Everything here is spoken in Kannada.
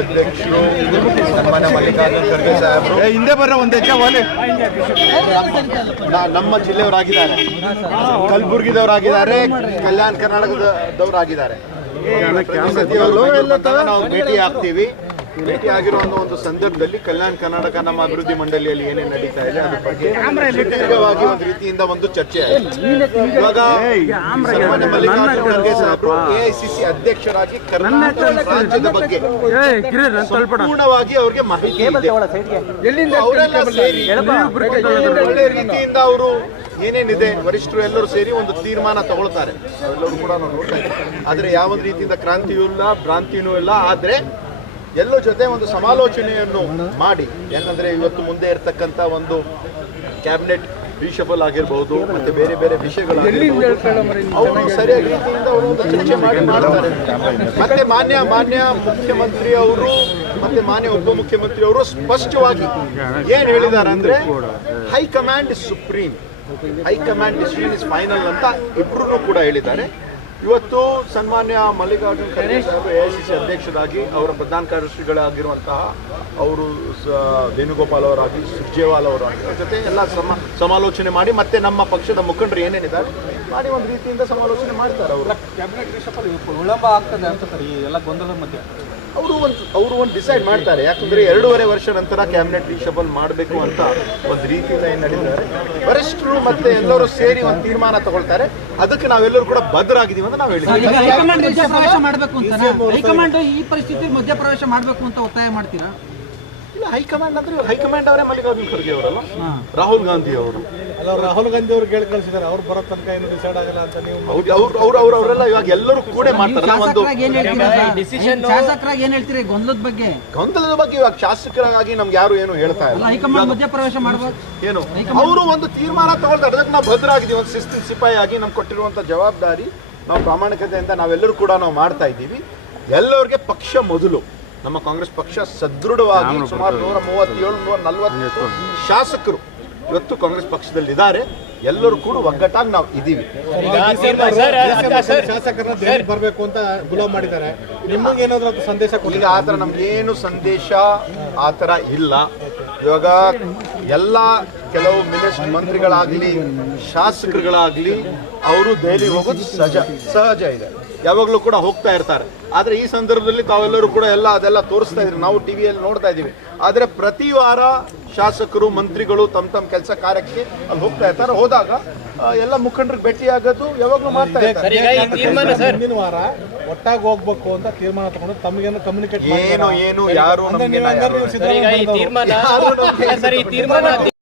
ಅಧ್ಯಕ್ಷರು ಸನ್ಮಾನ್ಯ ಮಲ್ಲಿಕಾರ್ಜುನ್ ಖರ್ಗೆ ಸಾಹೇಬರು ಹಿಂದೆ ಬರೋ ಒಂದು ಹೆಜ್ಜೆ ಒಲೆ. ನಮ್ಮ ಜಿಲ್ಲೆಯವರಾಗಿದ್ದಾರೆ. ಕಲಬುರ್ಗಿದವರಾಗಿದ್ದಾರೆ ಕಲ್ಯಾಣ ಕರ್ನಾಟಕದವರಾಗಿದ್ದಾರೆ. ನಾವು ಭೇಟಿ ಆಗ್ತೀವಿ. ಭೇಟಿ ಆಗಿರೋ ಒಂದು ಸಂದರ್ಭದಲ್ಲಿ ಕಲ್ಯಾಣ ಕರ್ನಾಟಕ ನಮ್ಮ ಅಭಿವೃದ್ಧಿ ಮಂಡಳಿಯಲ್ಲಿ ಏನೇನು ನಡೀತಾ ಇದೆ ಅದ್ರ ಬಗ್ಗೆ ಸುದೀರ್ಘವಾಗಿ ಒಂದು ರೀತಿಯಿಂದ ಒಂದು ಚರ್ಚೆ ಆಯಿತು. ಇವಾಗ ಸನ್ಮಾನ್ಯ ಮಲ್ಲಿಕಾರ್ಜುನ್ ಖರ್ಗೆ ಸಾಹೇಬರು ಎಐಸಿಸಿ ಅಧ್ಯಕ್ಷರಾಗಿ ಕರ್ನಾಟಕ ರಾಜ್ಯದ ಬಗ್ಗೆ ಸಂಪೂರ್ಣವಾಗಿ ಅವ್ರಿಗೆ ಮಾಹಿತಿ ಇದೆ. ಅವರೆಲ್ಲ ಸೇರಿ ಒಳ್ಳೆ ರೀತಿಯಿಂದ ಅವರು ಏನೇನಿದೆ ವರಿಷ್ಠರು ಎಲ್ಲರೂ ಸೇರಿ ಒಂದು ತೀರ್ಮಾನ ತಗೊಳ್ತಾರೆ. ಎಲ್ಲರೂ ಕೂಡ ನಾವು ನೋಡ್ತಾ ಇದ್ದೀವಿ ಆದ್ರೆ ಯಾವ ರೀತಿಯಿಂದ ಕ್ರಾಂತಿಯೂ ಇಲ್ಲ ಭ್ರಾಂತಿಯೂ ಇಲ್ಲ. ಆದ್ರೆ ಎಲ್ಲೋ ಜೊತೆ ಒಂದು ಸಮಾಲೋಚನೆಯನ್ನು ಮಾಡಿ. ಯಾಕಂದ್ರೆ ಇವತ್ತು ಮುಂದೆ ಇರತಕ್ಕಂತ ಒಂದು ಕ್ಯಾಬಿನೆಟ್ ರೀಶಬಲ್ ಆಗಿರಬಹುದು ಮತ್ತೆ ಬೇರೆ ಬೇರೆ ವಿಷಯಗಳು ಅವರು ಸರಿಯಾಗಿ ರೀತಿಯಿಂದ ಅವರು ಒಂದು ಚರ್ಚೆ ಮಾಡಿ ಮಾಡ್ತಾರೆ. ಮತ್ತೆ ಮಾನ್ಯ ಮಾನ್ಯ ಮುಖ್ಯಮಂತ್ರಿ ಅವರು ಮತ್ತೆ ಮಾನ್ಯ ಉಪಮುಖ್ಯಮಂತ್ರಿ ಅವರು ಸ್ಪಷ್ಟವಾಗಿ ಏನ್ ಹೇಳಿದ್ದಾರೆ ಅಂದ್ರೆ high command is supreme. High command decision is final ಅಂತ ಇಬ್ರು ಕೂಡ ಹೇಳಿದ್ದಾರೆ. ಇವತ್ತು ಸನ್ಮಾನ್ಯ ಮಲ್ಲಿಕಾರ್ಜುನ್ ಖರ್ಗೆ ಸಿ ಸಿ ಅಧ್ಯಕ್ಷರಾಗಿ ಅವರ ಪ್ರಧಾನ ಕಾರ್ಯದರ್ಶಿಗಳಾಗಿರುವಂತಹ ಅವರು ವೇಣುಗೋಪಾಲ್ ಅವರಾಗಿ ಸುರ್ಜೇವಾಲ್ ಅವರಾಗಿ ಅವ್ರ ಜೊತೆ ಎಲ್ಲ ಸಮ ಸಮಾಲೋಚನೆ ಮಾಡಿ ಮತ್ತೆ ನಮ್ಮ ಪಕ್ಷದ ಮುಖಂಡರು ಏನೇನಿದ್ದಾರೆ ಮಾಡಿ ಒಂದು ರೀತಿಯಿಂದ ಸಮಾಲೋಚನೆ ಮಾಡ್ತಾರೆ ಅವರು. ವಿಳಂಬ ಆಗ್ತದೆ ಅಂತ ಸರ್ ಈ ಎಲ್ಲ ಗೊಂದಲದ ಮಧ್ಯೆ. ಅವರು ಒಂದು ಅವರು ಒಂದು ಡಿಸೈಡ್ ಮಾಡ್ತಾರೆ. ಯಾಕಂದ್ರೆ ಎರಡೂವರೆ ವರ್ಷ ನಂತರ ಕ್ಯಾಬಿನೆಟ್ ರಿಷಬಲ್ ಮಾಡಬೇಕು ಅಂತ ಒಂದು ರೀತಿಯಿಂದ ಏನು ನಡೀತಾರೆ ವರಿಷ್ಠರು ಮತ್ತೆ ಎಲ್ಲರೂ ಸೇರಿ ಒಂದು ತೀರ್ಮಾನ ತಗೊಳ್ತಾರೆ. ಅದಕ್ಕೆ ನಾವೆಲ್ಲರೂ ಕೂಡ ಬದ್ಧರಾಗಿದ್ದೀವಿ ಅಂತ ನಾವು ಹೇಳಿದ್ವಿ ಈ ಪರಿಸ್ಥಿತಿ ಮಧ್ಯಪ್ರವೇಶ ಮಾಡಬೇಕು ಅಂತ ಒತ್ತಾಯ ಮಾಡ್ತೀರಾ? ಇಲ್ಲ ಹೈಕಮಾಂಡ್ ಅಂದ್ರೆ ಹೈಕಮಾಂಡ್ ಅವರೇ ಮಲ್ಲಿಕಾರ್ಜುನ್ ಖರ್ಗೆ ಅವರಲ್ಲ? ರಾಹುಲ್ ಗಾಂಧಿ ಅವರು. ಅಲ್ಲ ರಾಹುಲ್ ಗಾಂಧಿ ಅವ್ರು ಕೇಳಿ ಕಳಿಸಿದ್ದಾರೆ. ಅವ್ರು ಬರೋ ತನಕ ಏನು ಡಿಸೈಡ್ ಆಗಲ್ಲ ಅಂತ ನೀವು ಅವ್ರು ಅವ್ರು ಅವ್ರು ಅವ್ರು ಅವರೆಲ್ಲ ಇವಾಗ ಎಲ್ಲರೂ ಕೂಡ ಮಾಡ್ತಾರೆ ಒಂದು ಶಾಸಕರಾಗಿ ಏನ್ ಹೇಳ್ತೀರಾ ಗೊಂದಲದ ಬಗ್ಗೆ? ಗೊಂದಲದ ಬಗ್ಗೆ ಇವಾಗ ಶಾಸಕರಾಗಿ ನಮ್ಗೆ ಯಾರು ಏನು ಹೇಳ್ತಾ ಇಲ್ಲ. ಹೈಕಮಾಂಡ್ ಮಧ್ಯಪ್ರವೇಶ ಮಾಡಬಹುದು ಏನು? ಅವರು ಒಂದು ತೀರ್ಮಾನ ತಗೊಳ್ತಾರೆ. ಅದಕ್ಕೆ ನಾವು ಭದ್ರಾಗಿದ್ದೀವಿ. ಒಂದು ಶಿಸ್ತಿನ ಸಿಪಾಯಿ ಆಗಿ ನಮ್ಗೆ ಕೊಟ್ಟಿರುವಂಥ ಜವಾಬ್ದಾರಿ ನಾವು ಪ್ರಾಮಾಣಿಕತೆಯಿಂದ ನಾವೆಲ್ಲರೂ ಕೂಡ ನಾವು ಮಾಡ್ತಾ ಇದ್ದೀವಿ. ಎಲ್ಲರಿಗೆ ಪಕ್ಷ ಮೊದಲು. ನಮ್ಮ ಕಾಂಗ್ರೆಸ್ ಪಕ್ಷ ಸದೃಢವಾಗಿ ಸುಮಾರು ನೂರ ಮೂವತ್ತೇಳು ನೂರ ನಲವತ್ತು ಶಾಸಕರು. ಇವತ್ತು ಕಾಂಗ್ರೆಸ್ ಪಕ್ಷದಲ್ಲಿದ್ದಾರೆ ಎಲ್ಲರೂ ಕೂಡ ಒಗ್ಗಟ್ಟಾಗಿ ನಾವು ಇದ್ದೀವಿ ಶಾಸಕರನ್ನ ಬರಬೇಕು ಅಂತ ಗುಲಾಮ್ ಮಾಡಿದ್ದಾರೆ. ನಿಮಗೆ ಏನಾದರೂ ಸಂದೇಶ ಕೊಡಿ ಈಗ ಆ ಥರ ನಮ್ಗೇನು ಸಂದೇಶ ಆ ಥರ ಇಲ್ಲ. ಇವಾಗ ಎಲ್ಲ ಕೆಲವು ಮಿನಿಸ್ಟರ್ ಮಂತ್ರಿಗಳಾಗಲಿ ಶಾಸಕರುಗಳಾಗಲಿ ಅವರು ದೆಹಲಿ ಹೋಗೋದು ಸಹಜ ಸಹಜ ಇದೆ. ಯಾವಾಗಲೂ ಕೂಡ ಹೋಗ್ತಾ ಇರ್ತಾರೆ. ಆದರೆ ಈ ಸಂದರ್ಭದಲ್ಲಿ ತಾವೆಲ್ಲರೂ ಕೂಡ ಎಲ್ಲ ಅದೆಲ್ಲ ತೋರಿಸ್ತಾ ಇದ್ರಿ ನಾವು ಟಿವಿಯಲ್ಲಿ ನೋಡ್ತಾ ಇದ್ದೀವಿ. ಆದರೆ ಪ್ರತಿ ವಾರ ಶಾಸಕರು ಮಂತ್ರಿಗಳು ತಮ್ಮ ತಮ್ಮ ಕೆಲಸ ಕಾರ್ಯಕ್ಕೆ ಅಲ್ಲಿ ಹೋಗ್ತಾ ಇರ್ತಾರೆ. ಹೋದಾಗ ಎಲ್ಲ ಮುಖಂಡರಿಗೆ ಭೇಟಿ ಆಗೋದು ಯಾವಾಗಲೂ ಮಾಡ್ತಾ ಇರ್ತಾರೆ. ಮುಂದಿನ ವಾರ ಒಟ್ಟಾಗಿ ಹೋಗ್ಬೇಕು ಅಂತ ತೀರ್ಮಾನ ತಗೊಂಡು ತಮಗೇನು ಕಮ್ಯುನಿಕೇಟ್ ಏನು ಏನು ಯಾರು